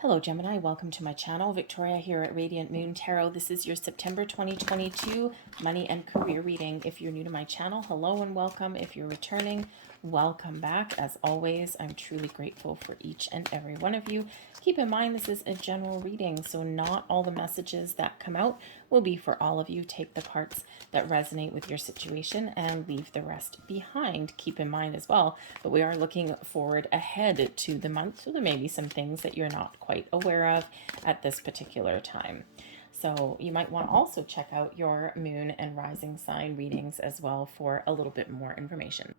Hello Gemini, welcome to my channel. Victoria here at Radiant Moon Tarot. This is your September 2022 money and career reading. If you're new to my channel, hello and welcome. If you're returning, welcome back. As always, I'm truly grateful for each and every one of you. Keep in mind this is a general reading, so not all the messages that come out will be for all of you. Take the parts that resonate with your situation and leave the rest behind. Keep in mind as well, but we are looking forward ahead to the month, so there may be some things that you're not quite aware of at this particular time. So you might want to also check out your moon and rising sign readings as well for a little bit more information.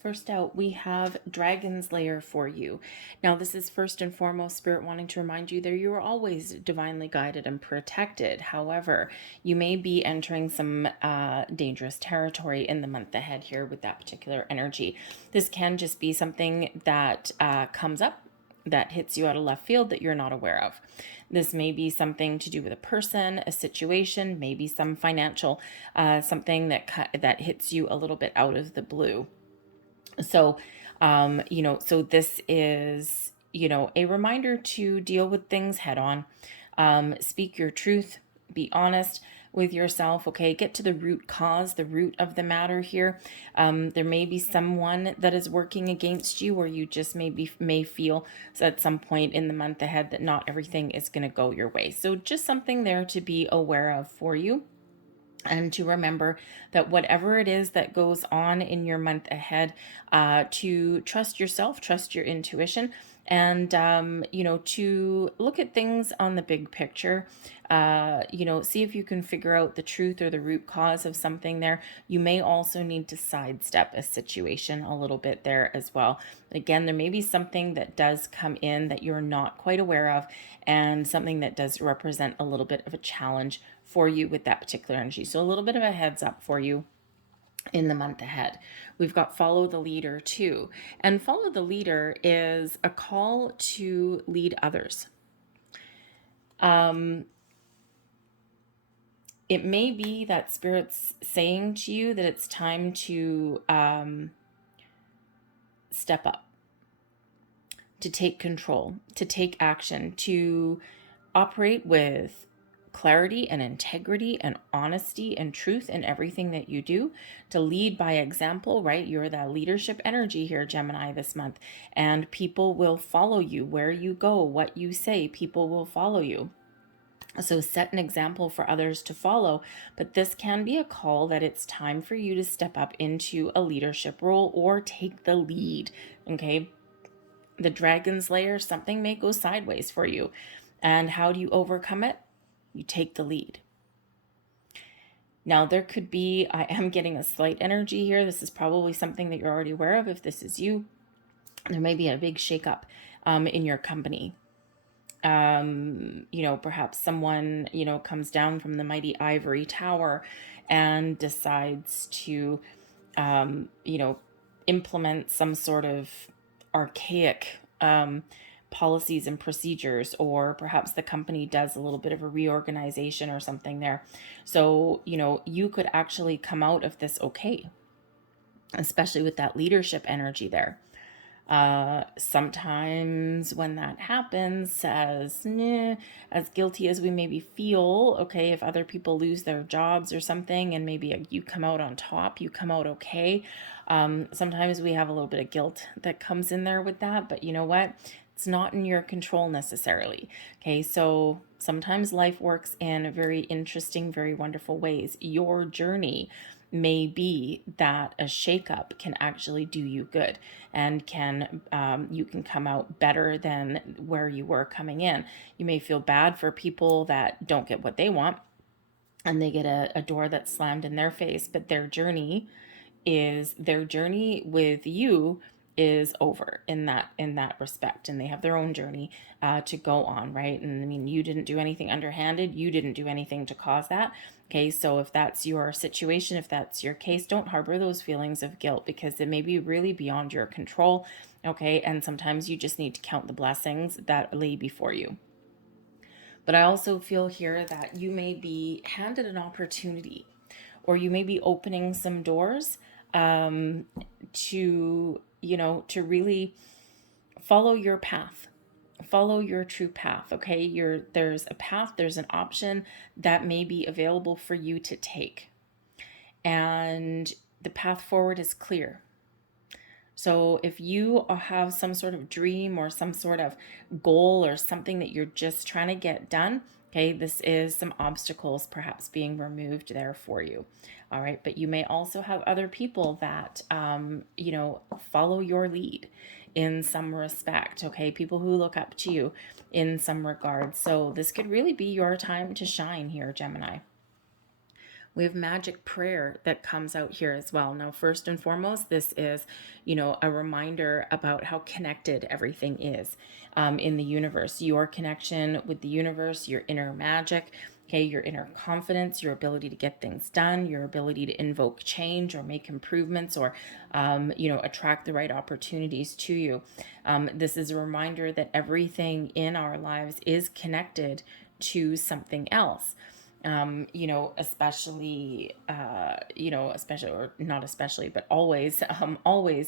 First out, we have Dragon's Lair for you. Now, this is first and foremost Spirit wanting to remind you that you are always divinely guided and protected. However, you may be entering some dangerous territory in the month ahead here with that particular energy. This can just be something that comes up that hits you out of left field that you're not aware of. This may be something to do with a person, a situation, maybe some financial, something that hits you a little bit out of the blue. So, so this is, a reminder to deal with things head on, speak your truth, be honest with yourself, okay? Get to the root cause, the root of the matter here. There may be someone that is working against you, or you just may feel at some point in the month ahead that not everything is going to go your way. So just something there to be aware of for you. And to remember that whatever it is that goes on in your month ahead, to trust yourself, trust your intuition, and, to look at things on the big picture, see if you can figure out the truth or the root cause of something there. You may also need to sidestep a situation a little bit there as well. Again, there may be something that does come in that you're not quite aware of, and something that does represent a little bit of a challenge for you with that particular energy. So a little bit of a heads up for you in the month ahead. We've got follow the leader too. And follow the leader is a call to lead others. It may be that Spirit's saying to you that it's time to step up, to take control, to take action, to operate with clarity and integrity and honesty and truth in everything that you do, to lead by example, right? You're that leadership energy here, Gemini, this month, and people will follow you where you go, what you say, people will follow you. So set an example for others to follow, but this can be a call that it's time for you to step up into a leadership role or take the lead, okay? The Dragon's Lair, something may go sideways for you. And how do you overcome it? You take the lead. Now, there could be, I am getting a slight energy here. This is probably something that you're already aware of if this is you. There may be a big shakeup in your company. Perhaps someone, comes down from the mighty ivory tower and decides to, implement some sort of archaic policies and procedures, or perhaps the company does a little bit of a reorganization or something there. So, you could actually come out of this okay, especially with that leadership energy there. Sometimes when that happens, as guilty as we maybe feel, okay, if other people lose their jobs or something and maybe you come out on top, you come out okay. Sometimes we have a little bit of guilt that comes in there with that, but you know what? It's not in your control necessarily. Okay, so sometimes life works in very interesting, very wonderful ways. Your journey may be that a shakeup can actually do you good, and you can come out better than where you were coming in. You may feel bad for people that don't get what they want and they get a door that's slammed in their face, but their journey with you is over in that respect, and they have their own journey to go on, right? And I mean, you didn't do anything underhanded, you didn't do anything to cause that. Okay, so if that's your situation, if that's your case, don't harbor those feelings of guilt, because it may be really beyond your control. Okay, and sometimes you just need to count the blessings that lay before you. But I also feel here that you may be handed an opportunity, or you may be opening some doors to really follow your path, follow your true path. Okay, there's a path, there's an option that may be available for you to take, and the path forward is clear. So if you have some sort of dream or some sort of goal or something that you're just trying to get done, okay, this is some obstacles perhaps being removed there for you. All right, but you may also have other people that, follow your lead in some respect, okay, people who look up to you in some regard. So this could really be your time to shine here, Gemini. We have magic prayer that comes out here as well. Now, first and foremost, this is, a reminder about how connected everything is in the universe. Your connection with the universe, your inner magic, okay, your inner confidence, your ability to get things done, your ability to invoke change or make improvements or, attract the right opportunities to you. This is a reminder that everything in our lives is connected to something else. Especially, or not especially, but always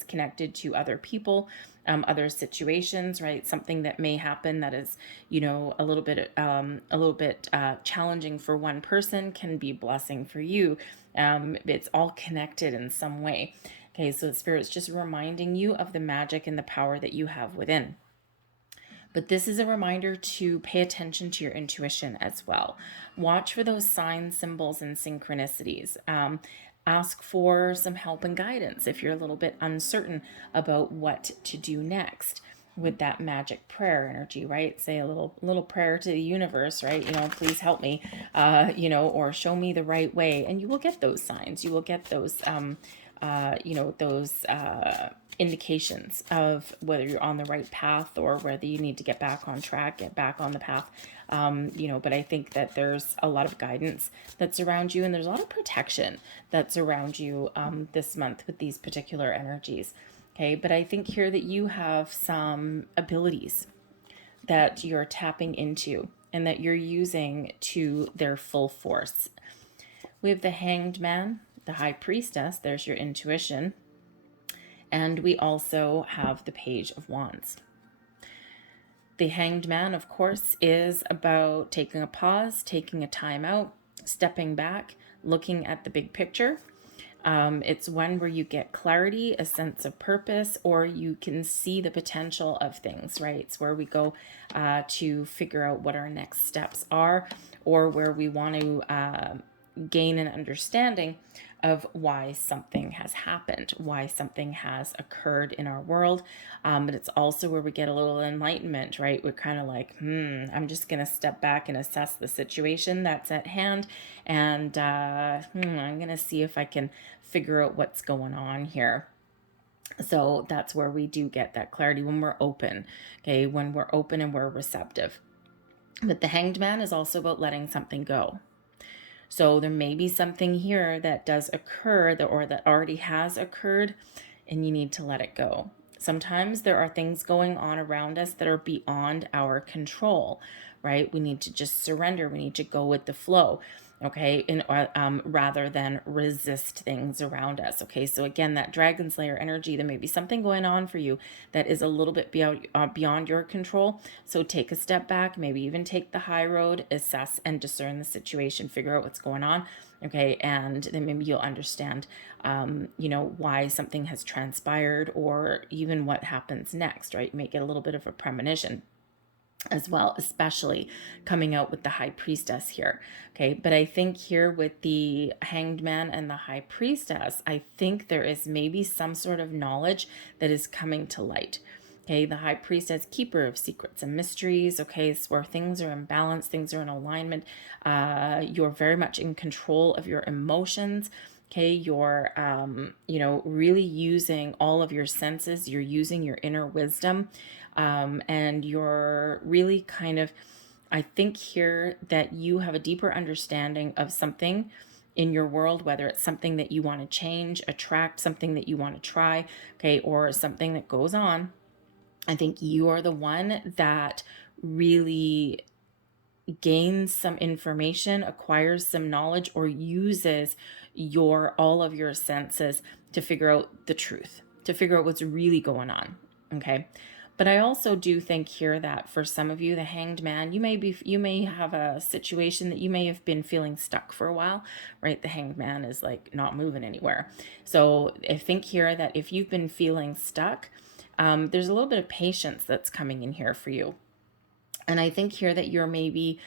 connected to other people, other situations, right? Something that may happen that is, a little bit challenging for one person can be blessing for you. It's all connected in some way. Okay, so the Spirit's just reminding you of the magic and the power that you have within. But this is a reminder to pay attention to your intuition as well. Watch for those signs, symbols, and synchronicities. Ask for some help and guidance if you're a little bit uncertain about what to do next with that magic prayer energy, right? Say a little prayer to the universe, right? Please help me, or show me the right way. And you will get those signs. You will get those, indications of whether you're on the right path or whether you need to get back on track, get back on the path. But I think that there's a lot of guidance that's around you, and there's a lot of protection that's around you this month with these particular energies. Okay, but I think here that you have some abilities that you're tapping into and that you're using to their full force. We have the Hanged Man, the High Priestess, there's your intuition. And we also have the Page of Wands. The Hanged Man, of course, is about taking a pause, taking a time out, stepping back, looking at the big picture. It's one where you get clarity, a sense of purpose, or you can see the potential of things, right? It's where we go to figure out what our next steps are, or where we want to gain an understanding of why something has happened, why something has occurred in our world. But it's also where we get a little enlightenment, right? We're kind of like, I'm just going to step back and assess the situation that's at hand. And I'm going to see if I can figure out what's going on here. So that's where we do get that clarity when we're open, okay? When we're open and we're receptive. But the Hanged Man is also about letting something go. So there may be something here that does occur or that already has occurred, and you need to let it go. Sometimes there are things going on around us that are beyond our control, right? We need to just surrender. We need to go with the flow, okay? Rather than resist things around us, okay? So again, that Dragon Slayer energy, there may be something going on for you that is a little bit beyond your control. So take a step back, maybe even take the high road, assess and discern the situation, figure out what's going on, okay? And then maybe you'll understand, why something has transpired or even what happens next, right? You may get a little bit of a premonition as well, especially coming out with the High Priestess here. Okay, but I think here with the Hanged Man and the High Priestess, I think there is maybe some sort of knowledge that is coming to light. Okay, the High Priestess, keeper of secrets and mysteries. Okay, it's where things are in balance, things are in alignment. You're very much in control of your emotions. Okay, you're, really using all of your senses. You're using your inner wisdom. And you're really kind of, I think here that you have a deeper understanding of something in your world, whether it's something that you want to change, attract, something that you want to try, okay, or something that goes on. I think you are the one that really gains some information, acquires some knowledge, or uses all of your senses to figure out the truth, to figure out what's really going on, okay? But I also do think here that for some of you, the Hanged Man, you may have a situation that you may have been feeling stuck for a while, right? The Hanged Man is like not moving anywhere. So I think here that if you've been feeling stuck, there's a little bit of patience that's coming in here for you. And I think here that you're maybe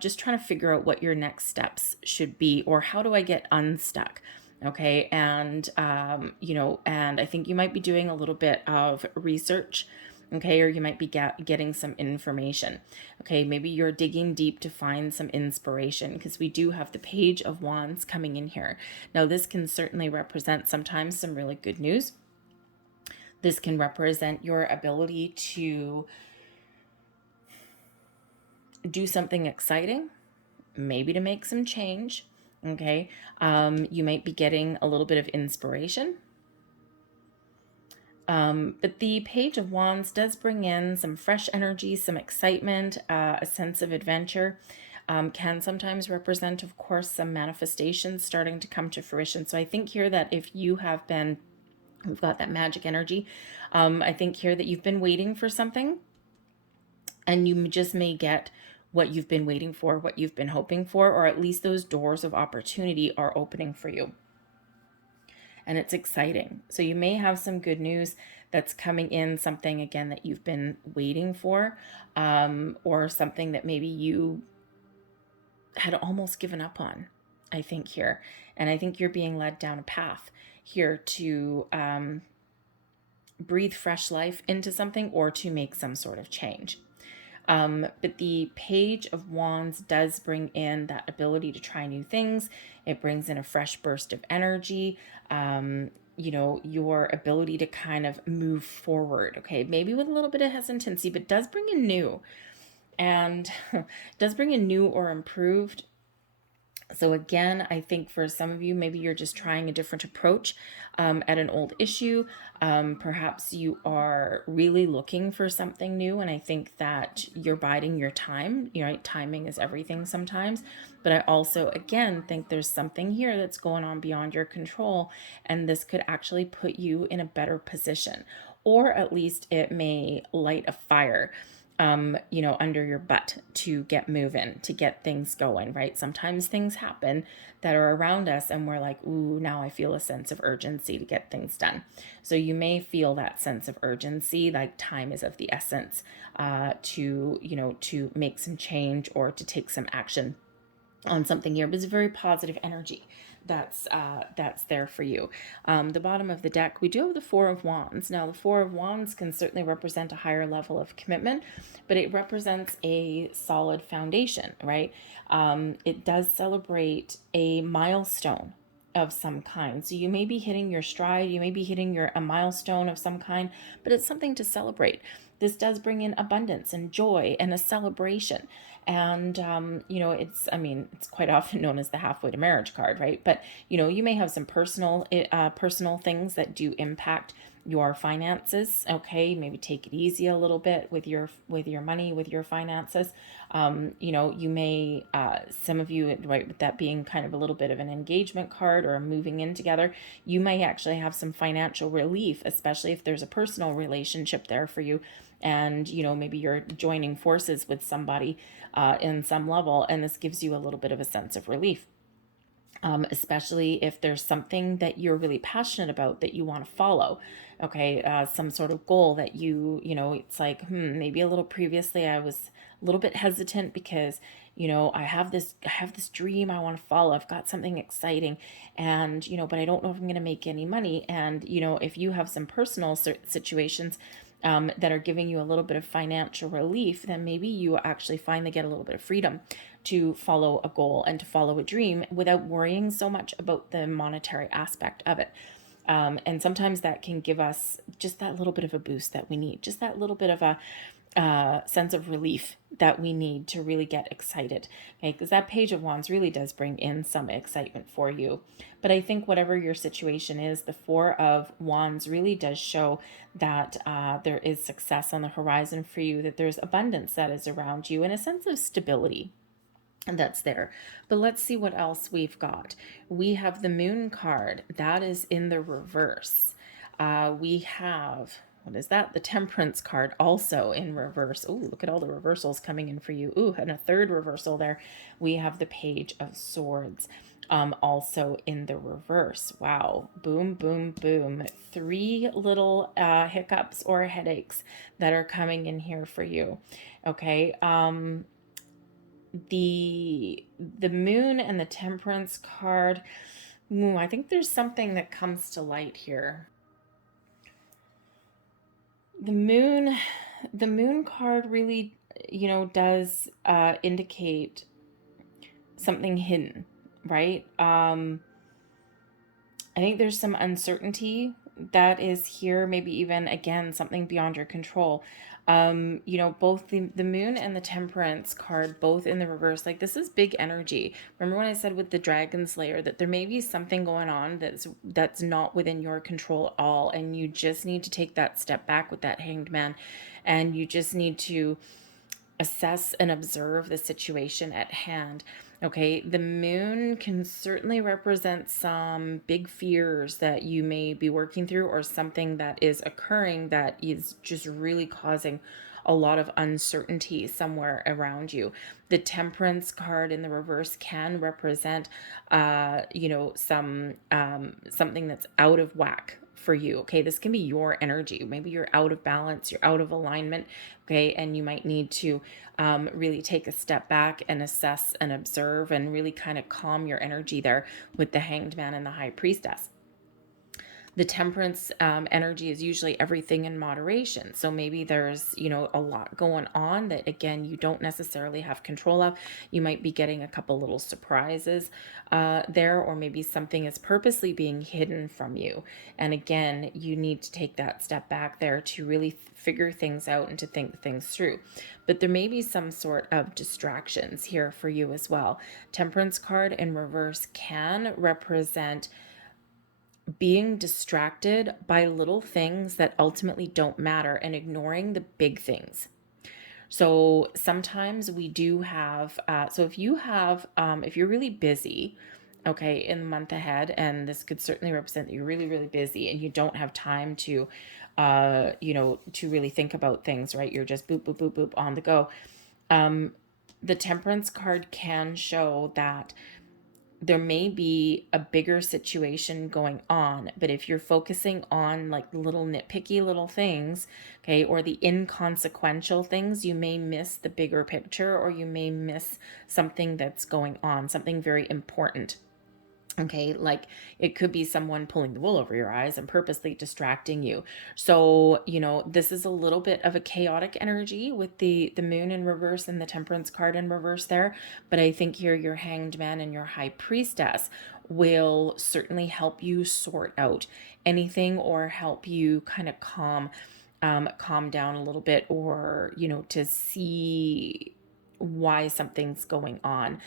just trying to figure out what your next steps should be, or how do I get unstuck? Okay. And, and I think you might be doing a little bit of research. Okay. Or you might be getting some information. Okay. Maybe you're digging deep to find some inspiration, because we do have the Page of Wands coming in here. Now, this can certainly represent sometimes some really good news. This can represent your ability to do something exciting, maybe to make some change. Okay. You might be getting a little bit of inspiration. But the Page of Wands does bring in some fresh energy, some excitement, a sense of adventure. Can sometimes represent, of course, some manifestations starting to come to fruition. So I think here that if you have been, we've got that magic energy. I think here that you've been waiting for something, and you just may get what you've been waiting for, what you've been hoping for, or at least those doors of opportunity are opening for you. And it's exciting. So you may have some good news that's coming in, something again that you've been waiting for, or something that maybe you had almost given up on, I think here. And I think you're being led down a path here to breathe fresh life into something, or to make some sort of change. But the Page of Wands does bring in that ability to try new things. It brings in a fresh burst of energy, your ability to kind of move forward, okay? Maybe with a little bit of hesitancy, but does bring in new, and does bring in new or improved. So again, I think for some of you, maybe you're just trying a different approach at an old issue. Perhaps you are really looking for something new, and I think that you're biding your time. Right? Timing is everything sometimes. But I also, again, think there's something here that's going on beyond your control, and this could actually put you in a better position, or at least it may light a fire under your butt to get moving, to get things going, right? Sometimes things happen that are around us and we're like, ooh, now I feel a sense of urgency to get things done. So you may feel that sense of urgency, like time is of the essence, to make some change or to take some action on something here. But it's a very positive energy that's there for you. The bottom of the deck, we do have the Four of Wands. Now, the Four of Wands can certainly represent a higher level of commitment, but it represents a solid foundation, right? It does celebrate a milestone of some kind. So you may be hitting your stride, you may be hitting a milestone of some kind, but it's something to celebrate. This does bring in abundance and joy and a celebration. And, it's quite often known as the halfway to marriage card, right? But, you may have some personal things that do impact your finances. Okay. Maybe take it easy a little bit with your money, with your finances. You may, some of you, right, with that being kind of a little bit of an engagement card or a moving in together, you may actually have some financial relief, especially if there's a personal relationship there for you. And, maybe you're joining forces with somebody in some level, and this gives you a little bit of a sense of relief. Especially if there's something that you're really passionate about that you want to follow. Okay. Some sort of goal that it's like, maybe a little previously I was a little bit hesitant because, I have this dream I want to follow. I've got something exciting and, but I don't know if I'm going to make any money. And, if you have some personal situations that are giving you a little bit of financial relief, then maybe you actually finally get a little bit of freedom to follow a goal and to follow a dream without worrying so much about the monetary aspect of it. And sometimes that can give us just that little bit of a boost that we need, just that little bit of a sense of relief that we need to really get excited. Okay, because that Page of Wands really does bring in some excitement for you. But I think whatever your situation is, the Four of Wands really does show that there is success on the horizon for you, that there's abundance that is around you, and a sense of stability that's there. But let's see what else we've got. We have the Moon card that is in the reverse. We have, what is that? The Temperance card also in reverse. Oh, look at all the reversals coming in for you. Ooh, and a third reversal there. We have the Page of Swords also in the reverse. Wow. Boom, boom, boom. 3 little hiccups or headaches that are coming in here for you. Okay. The Moon and the Temperance card. Ooh, I think there's something that comes to light here. The moon card really, does indicate something hidden, right? I think there's some uncertainty that is here, maybe even again something beyond your control. Both the moon and the Temperance card, both in the reverse, like this is big energy. Remember when I said with the Dragon Slayer that there may be something going on that's not within your control at all, and you just need to take that step back with that Hanged Man, and you just need to assess and observe the situation at hand. Okay, the moon can certainly represent some big fears that you may be working through, or something that is occurring that is just really causing a lot of uncertainty somewhere around you. The Temperance card in the reverse can represent, something that's out of whack for you. Okay, this can be your energy. Maybe you're out of balance, you're out of alignment. Okay, and you might need to really take a step back and assess and observe and really kind of calm your energy there with the Hanged Man and the High Priestess. The Temperance energy is usually everything in moderation. So maybe there's, a lot going on that, again, you don't necessarily have control of. You might be getting a couple little surprises there, or maybe something is purposely being hidden from you. And again, you need to take that step back there to really figure things out and to think things through. But there may be some sort of distractions here for you as well. Temperance card in reverse can represent being distracted by little things that ultimately don't matter and ignoring the big things. So sometimes we do have, so if if you're really busy, okay, in the month ahead, and this could certainly represent that you're really, really busy and you don't have time to, to really think about things, right? You're just boop, boop, boop, boop on the go. The Temperance card can show that there may be a bigger situation going on, but if you're focusing on like little nitpicky little things, okay, or the inconsequential things, you may miss the bigger picture, or you may miss something that's going on, something very important. Okay, like it could be someone pulling the wool over your eyes and purposely distracting you. So, this is a little bit of a chaotic energy with the moon in reverse and the Temperance card in reverse there. But I think here your Hanged Man and your High Priestess will certainly help you sort out anything, or help you kind of calm down a little bit, or, to see why something's going on,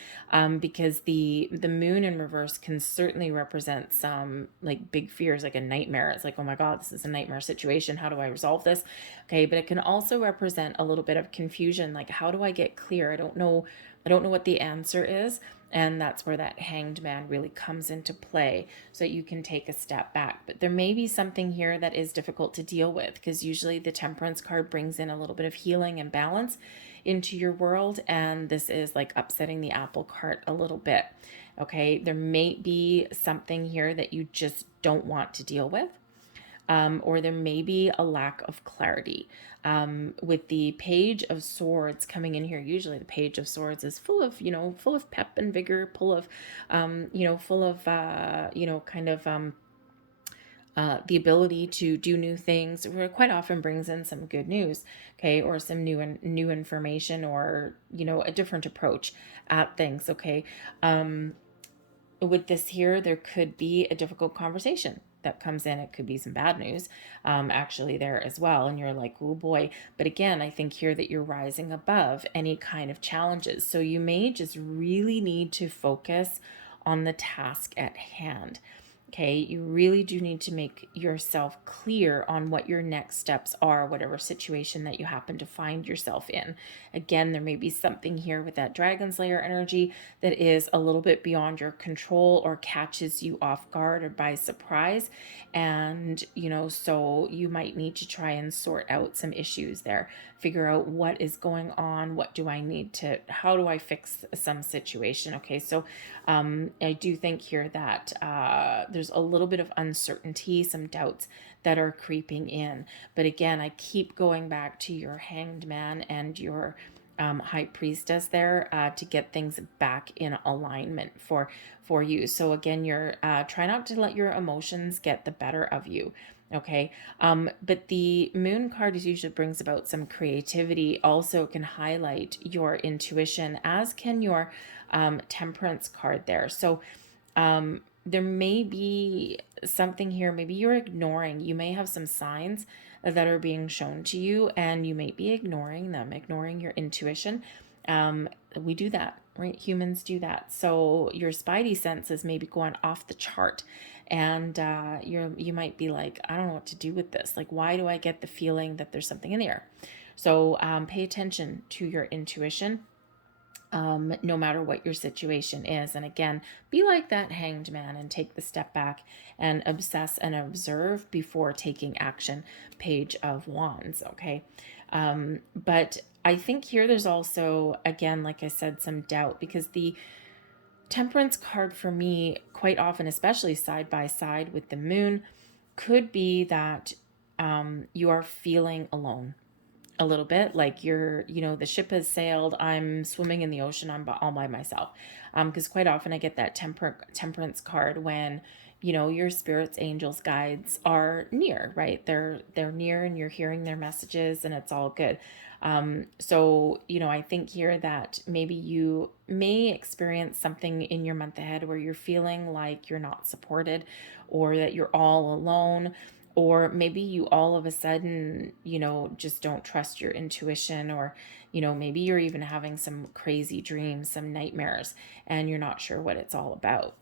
because the moon in reverse can certainly represent some like big fears, like a nightmare. It's like, oh my god, this is a nightmare situation, how do I resolve this? Okay, but it can also represent a little bit of confusion, like how do I get clear? I don't know what the answer is. And that's where that Hanged Man really comes into play, so that you can take a step back. But there may be something here that is difficult to deal with, because usually the Temperance card brings in a little bit of healing and balance into your world, and this is like upsetting the apple cart a little bit. Okay, there may be something here that you just don't want to deal with, or there may be a lack of clarity. With the Page of Swords coming in here, usually the Page of Swords is full of pep and vigor, full of the ability to do new things, where quite often brings in some good news, okay, or some new information, or a different approach at things, okay. With this here, there could be a difficult conversation that comes in. It could be some bad news actually there as well, and you're like, oh boy. But again, I think here that you're rising above any kind of challenges, so you may just really need to focus on the task at hand. Okay, you really do need to make yourself clear on what your next steps are, whatever situation that you happen to find yourself in. Again, there may be something here with that dragon slayer energy that is a little bit beyond your control or catches you off guard or by surprise. And, so you might need to try and sort out some issues there, figure out what is going on, how do I fix some situation? Okay, so I do think here that there's a little bit of uncertainty, some doubts that are creeping in. But again, I keep going back to your Hanged Man and your High Priestess there to get things back in alignment for you. So again, you're try not to let your emotions get the better of you. Okay. But the Moon card usually brings about some creativity, also can highlight your intuition, as can your Temperance card there. So there may be something here, maybe you're ignoring, you may have some signs that are being shown to you and you may be ignoring them, ignoring your intuition. We do that, right? Humans do that. So your spidey senses may be going off the chart, and you might be like, I don't know what to do with this. Like, why do I get the feeling that there's something in the air? So pay attention to your intuition. No matter what your situation is. And again, be like that Hanged Man and take the step back and obsess and observe before taking action. Page of Wands, okay? But I think here there's also, again, like I said, some doubt, because the Temperance card for me, quite often, especially side by side with the Moon, could be that you are feeling alone a little bit, like the ship has sailed, I'm swimming in the ocean, I'm all by myself. Because quite often I get that temperance card when your spirits, angels, guides are near, right? They're near and you're hearing their messages and it's all good. So I think here that maybe you may experience something in your month ahead where you're feeling like you're not supported, or that you're all alone, or maybe you all of a sudden, just don't trust your intuition, or, maybe you're even having some crazy dreams, some nightmares, and you're not sure what it's all about.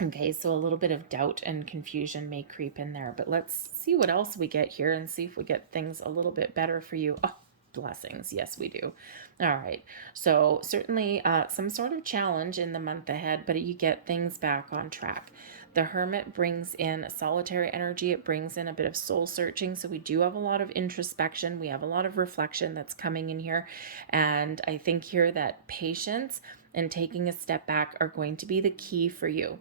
Okay, so a little bit of doubt and confusion may creep in there, but let's see what else we get here and see if we get things a little bit better for you. Oh, blessings. Yes, we do. All right. So certainly some sort of challenge in the month ahead, but you get things back on track. The Hermit brings in solitary energy. It brings in a bit of soul searching. So we do have a lot of introspection. We have a lot of reflection that's coming in here. And I think here that patience and taking a step back are going to be the key for you,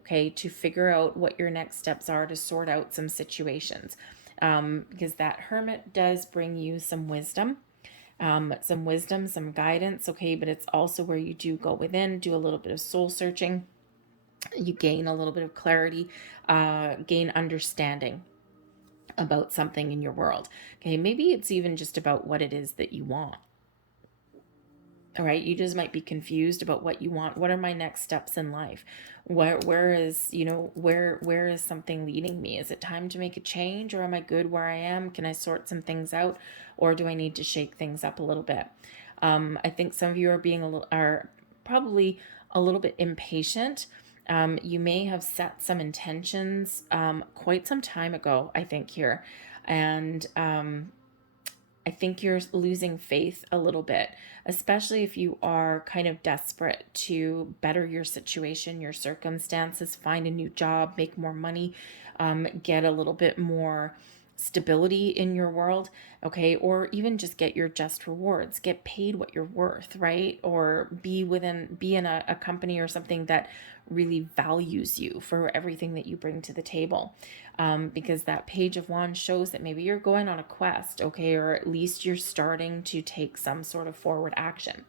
okay, to figure out what your next steps are to sort out some situations. Because that Hermit does bring you some wisdom, some guidance, okay, but it's also where you do go within, do a little bit of soul searching, you gain a little bit of clarity, gain understanding about something in your world. Okay, maybe it's even just about what it is that you want. All right, you just might be confused about what you want. What are my next steps in life? Where is something leading me? Is it time to make a change, or am I good where I am? Can I sort some things out, or do I need to shake things up a little bit? I think some of you are probably a little bit impatient. You may have set some intentions quite some time ago, I think here, and I think you're losing faith a little bit, especially if you are kind of desperate to better your situation, your circumstances, find a new job, make more money, get a little bit more stability in your world, okay? Or even just get your just rewards, get paid what you're worth, right? Or be in a company or something that really values you for everything that you bring to the table. Because that Page of Wands shows that maybe you're going on a quest, okay? Or at least you're starting to take some sort of forward action.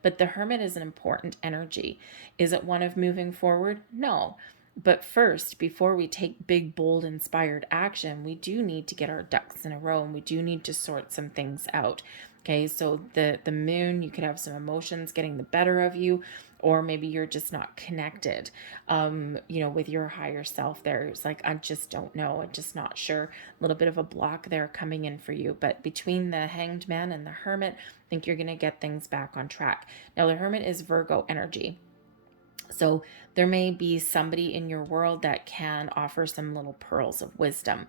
But the Hermit is an important energy. Is it one of moving forward? No. But first, before we take big, bold, inspired action, we do need to get our ducks in a row, and we do need to sort some things out. Okay, so the Moon, you could have some emotions getting the better of you, or maybe you're just not connected, with your higher self there. It's like, I just don't know. I'm just not sure. A little bit of a block there coming in for you. But between the Hanged Man and the Hermit, I think you're going to get things back on track. Now, the Hermit is Virgo energy. So there may be somebody in your world that can offer some little pearls of wisdom.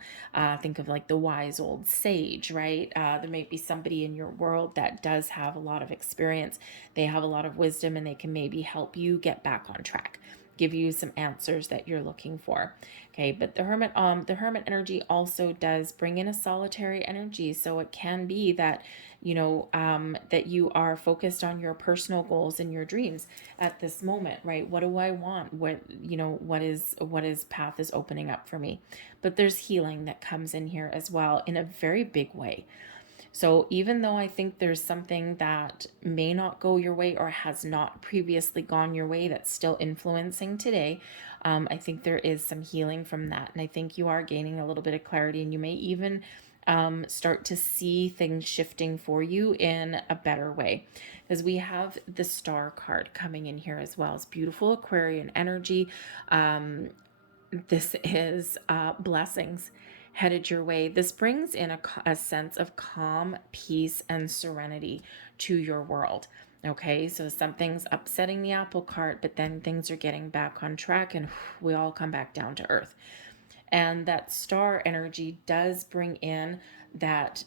Think of like the wise old sage, right? There may be somebody in your world that does have a lot of experience. They have a lot of wisdom, and they can maybe help you get back on track, give you some answers that you're looking for. Okay, but the hermit energy also does bring in a solitary energy. So it can be that, that you are focused on your personal goals and your dreams at this moment, right? What do I want? What is path is opening up for me? But there's healing that comes in here as well in a very big way. So even though I think there's something that may not go your way or has not previously gone your way that's still influencing today, I think there is some healing from that. And I think you are gaining a little bit of clarity, and you may even start to see things shifting for you in a better way. Because we have the Star card coming in here as well. It's beautiful Aquarian energy. This is blessings headed your way. This brings in a sense of calm, peace, and serenity to your world. Okay, so something's upsetting the apple cart, but then things are getting back on track, and we all come back down to earth. And that star energy does bring in that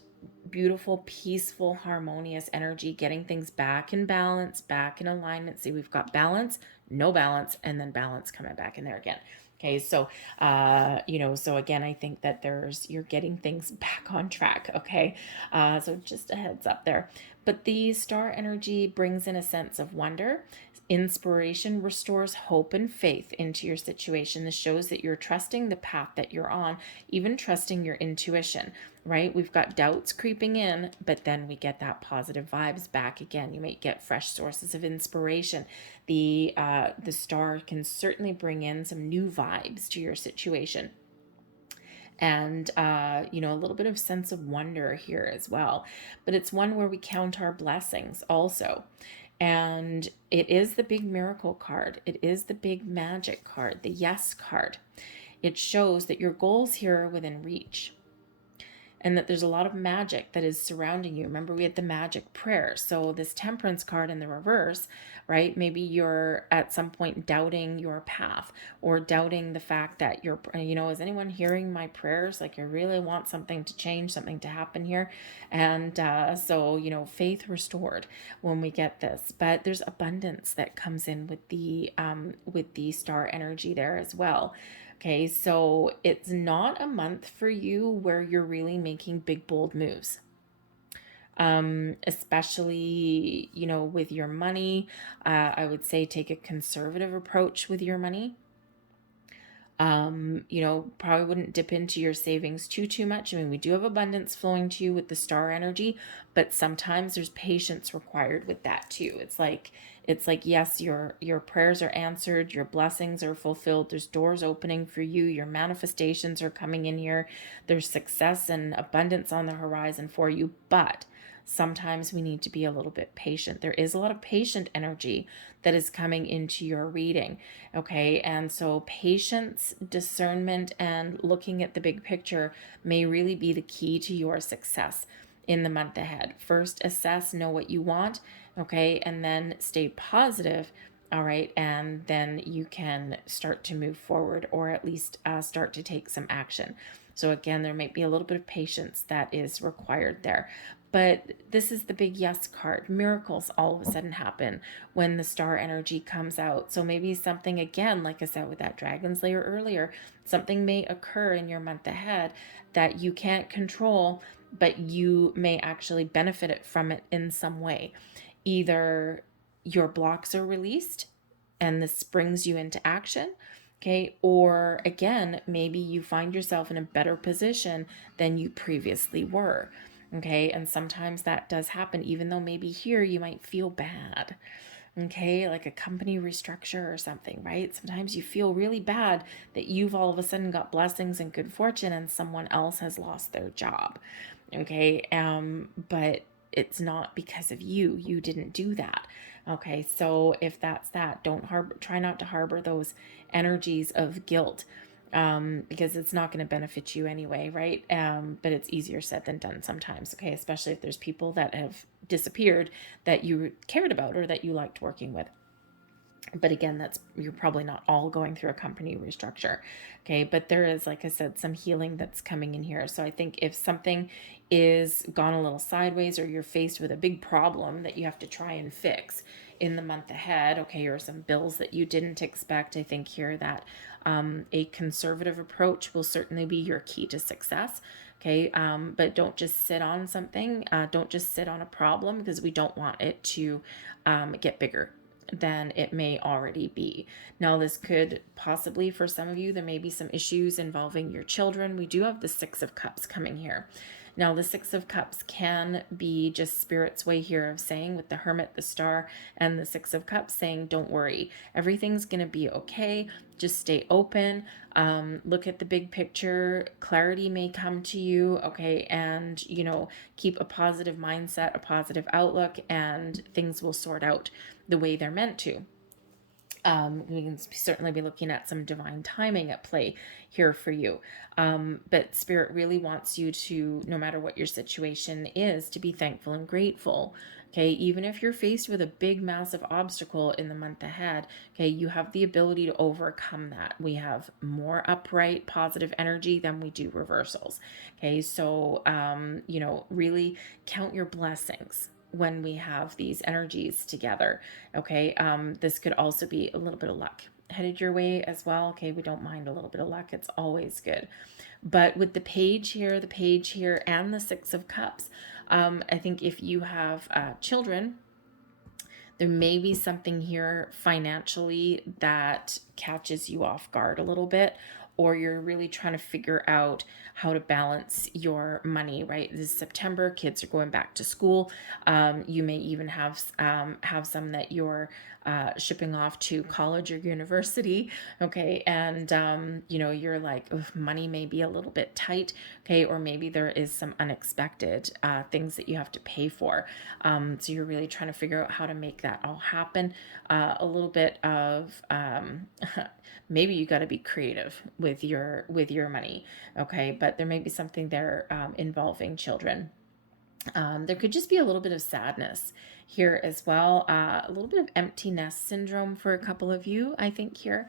beautiful, peaceful, harmonious energy, getting things back in balance, back in alignment. See, we've got balance, no balance, and then balance coming back in there again. Okay, so so again, I think that you're getting things back on track. Okay, so just a heads up there. But the star energy brings in a sense of wonder. Inspiration restores hope and faith into your situation. This shows that you're trusting the path that you're on, even trusting your intuition, right? We've got doubts creeping in, but then we get that positive vibes back again. You might get fresh sources of inspiration. The star can certainly bring in some new vibes to your situation, and a little bit of sense of wonder here as well. But it's one where we count our blessings also. And it is the big miracle card. It is the big magic card, the yes card. It shows that your goals here are within reach, and that there's a lot of magic that is surrounding you. Remember, we had the magic prayer. So this temperance card in the reverse, right? Maybe you're at some point doubting your path, or doubting the fact that is anyone hearing my prayers? Like, I really want something to change, something to happen here. And faith restored when we get this. But there's abundance that comes in with the star energy there as well. Okay, so it's not a month for you where you're really making big, bold moves. Especially, with your money. I would say take a conservative approach with your money. Probably wouldn't dip into your savings too much. I mean, we do have abundance flowing to you with the star energy, but sometimes there's patience required with that too. It's like yes, your prayers are answered, your blessings are fulfilled, there's doors opening for you, your manifestations are coming in here, there's success and abundance on the horizon for you, but sometimes we need to be a little bit patient. There is a lot of patient energy that is coming into your reading. Okay, and so patience, discernment, and looking at the big picture may really be the key to your success in the month ahead. First, assess, know what you want, okay, and then stay positive. All right, and then you can start to move forward, or at least start to take some action. So again, there might be a little bit of patience that is required there. But this is the big yes card. Miracles all of a sudden happen when the star energy comes out. So maybe something, again, like I said with that dragon's lair earlier, something may occur in your month ahead that you can't control, but you may actually benefit from it in some way. Either your blocks are released and this brings you into action, okay, or again, maybe you find yourself in a better position than you previously were. Okay, and sometimes that does happen, even though maybe here you might feel bad. Okay, like a company restructure or something, right? Sometimes you feel really bad that you've all of a sudden got blessings and good fortune and someone else has lost their job. Okay, but it's not because of you. You didn't do that. Okay, so if that's that, try not to harbor those energies of guilt, because it's not going to benefit you anyway, right? But it's easier said than done sometimes, okay? Especially if there's people that have disappeared that you cared about or that you liked working with. But again, you're probably not all going through a company restructure. Okay. But there is, like I said, some healing that's coming in here. So I think if something is gone a little sideways, or you're faced with a big problem that you have to try and fix in the month ahead, okay, or some bills that you didn't expect, I think here that a conservative approach will certainly be your key to success. Okay. But don't just sit on something. Don't just sit on a problem, because we don't want it to get bigger than it may already be. Now, this could possibly, for some of you, there may be some issues involving your children. We do have the Six of Cups coming here. Now, the Six of Cups can be just Spirit's way here of saying, with the Hermit, the Star, and the Six of Cups, saying, don't worry, everything's going to be okay. Just stay open. Look at the big picture. Clarity may come to you, okay? And, keep a positive mindset, a positive outlook, and things will sort out the way they're meant to. We can certainly be looking at some divine timing at play here for you. But Spirit really wants you to, no matter what your situation is, to be thankful and grateful. Okay, even if you're faced with a big, massive obstacle in the month ahead, okay, you have the ability to overcome that. We have more upright, positive energy than we do reversals. Okay, so, really count your blessings when we have these energies together. Okay, this could also be a little bit of luck headed your way as well. Okay, we don't mind a little bit of luck, it's always good. But with the page here, and the Six of Cups, I think if you have children, there may be something here financially that catches you off guard a little bit, or you're really trying to figure out how to balance your money, right? This is September, kids are going back to school. You may even have some that you're shipping off to college or university, okay? And, you're like, money may be a little bit tight, okay? Or maybe there is some unexpected things that you have to pay for. So you're really trying to figure out how to make that all happen. A little bit of maybe you got to be creative with your money, okay? But there may be something there involving children. There could just be a little bit of sadness here as well. A little bit of empty nest syndrome for a couple of you, I think here.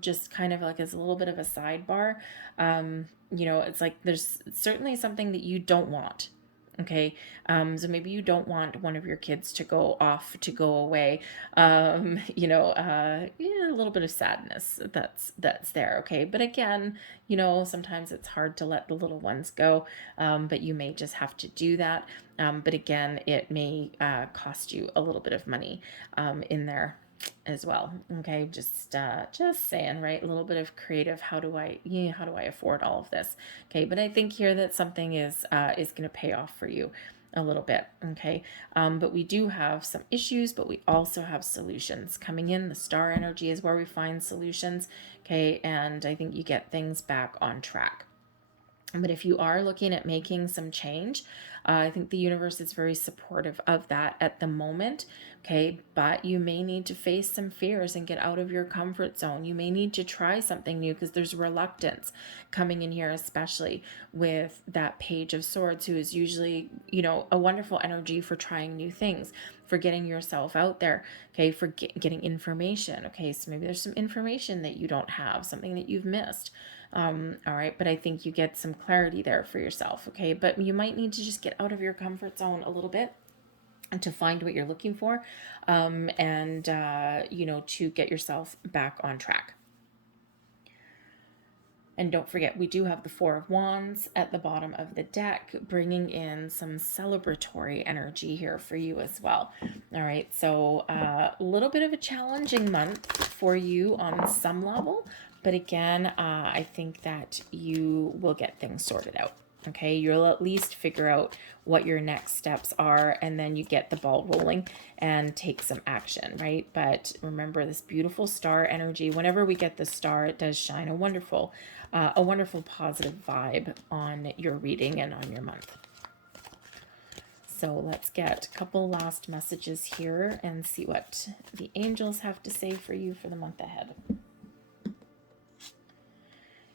Just kind of like as a little bit of a sidebar. It's like there's certainly something that you don't want. Okay. So maybe you don't want one of your kids to go off, to go away. A little bit of sadness that's there. Okay. But again, sometimes it's hard to let the little ones go. But you may just have to do that. But again, it may cost you a little bit of money in there as well. Okay, just saying, right? A little bit of creative. How do I afford all of this? Okay, but I think here that something is going to pay off for you a little bit. Okay, but we do have some issues, but we also have solutions coming in. The star energy is where we find solutions. Okay, and I think you get things back on track. But if you are looking at making some change, I think the universe is very supportive of that at the moment. Okay, but you may need to face some fears and get out of your comfort zone. You may need to try something new because there's reluctance coming in here, especially with that Page of Swords, who is usually, a wonderful energy for trying new things, for getting yourself out there, okay, for getting information. Okay, so maybe there's some information that you don't have, something that you've missed. All right, but I think you get some clarity there for yourself, okay? But you might need to just get out of your comfort zone a little bit to find what you're looking for, and to get yourself back on track. And don't forget, we do have the Four of Wands at the bottom of the deck, bringing in some celebratory energy here for you as well. All right, so a little bit of a challenging month for you on some level, but again, I think that you will get things sorted out. Okay, you'll at least figure out what your next steps are, and then you get the ball rolling and take some action, right? But remember this beautiful star energy. Whenever we get the star, it does shine a wonderful positive vibe on your reading and on your month. So let's get a couple last messages here and see what the angels have to say for you for the month ahead.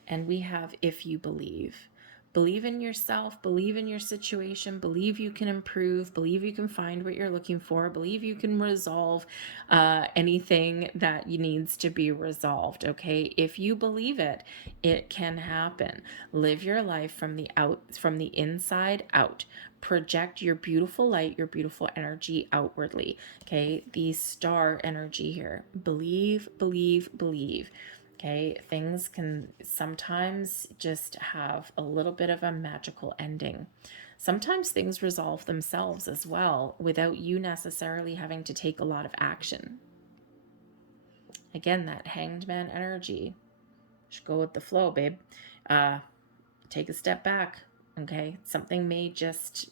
And we have, if you believe. Believe in yourself, believe in your situation, believe you can improve, believe you can find what you're looking for, believe you can resolve anything that needs to be resolved, okay? If you believe it, it can happen. Live your life from the inside out. Project your beautiful light, your beautiful energy outwardly, okay? The star energy here. Believe, believe, believe. Okay, things can sometimes just have a little bit of a magical ending. Sometimes things resolve themselves as well without you necessarily having to take a lot of action. Again, that hanged man energy. Just go with the flow, babe. Take a step back, okay? Something may just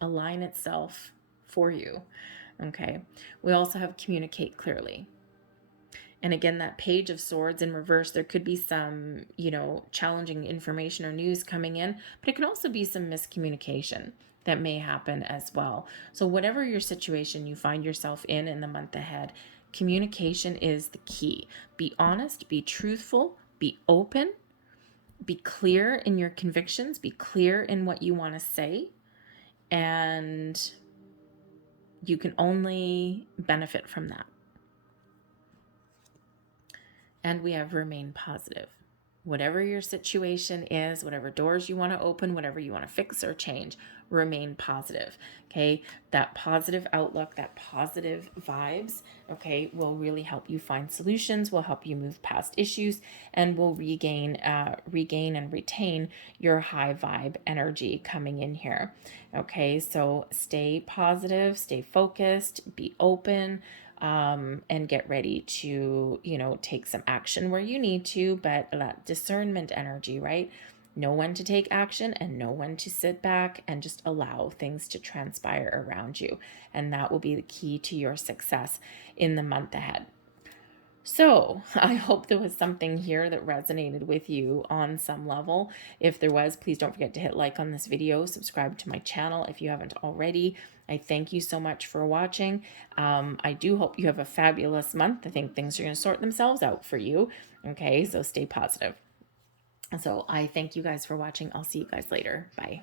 align itself for you, okay? We also have communicate clearly. And again, that Page of Swords in reverse, there could be some, challenging information or news coming in, but it could also be some miscommunication that may happen as well. So whatever your situation you find yourself in the month ahead, communication is the key. Be honest, be truthful, be open, be clear in your convictions, be clear in what you want to say, and you can only benefit from that. And we have remain positive. Whatever your situation is, whatever doors you want to open, whatever you want to fix or change, remain positive. Okay. That positive outlook, that positive vibes, okay, will really help you find solutions, will help you move past issues, and will regain and retain your high vibe energy coming in here. Okay. So stay positive, stay focused, be open, and get ready to, take some action where you need to, but that discernment energy, right? Know when to take action and know when to sit back and just allow things to transpire around you. And that will be the key to your success in the month ahead. So I hope there was something here that resonated with you on some level. If there was, please don't forget to hit like on this video, subscribe to my channel if you haven't already. I thank you so much for watching. I do hope you have a fabulous month. I think things are going to sort themselves out for you. Okay, so stay positive. So I thank you guys for watching. I'll see you guys later. Bye.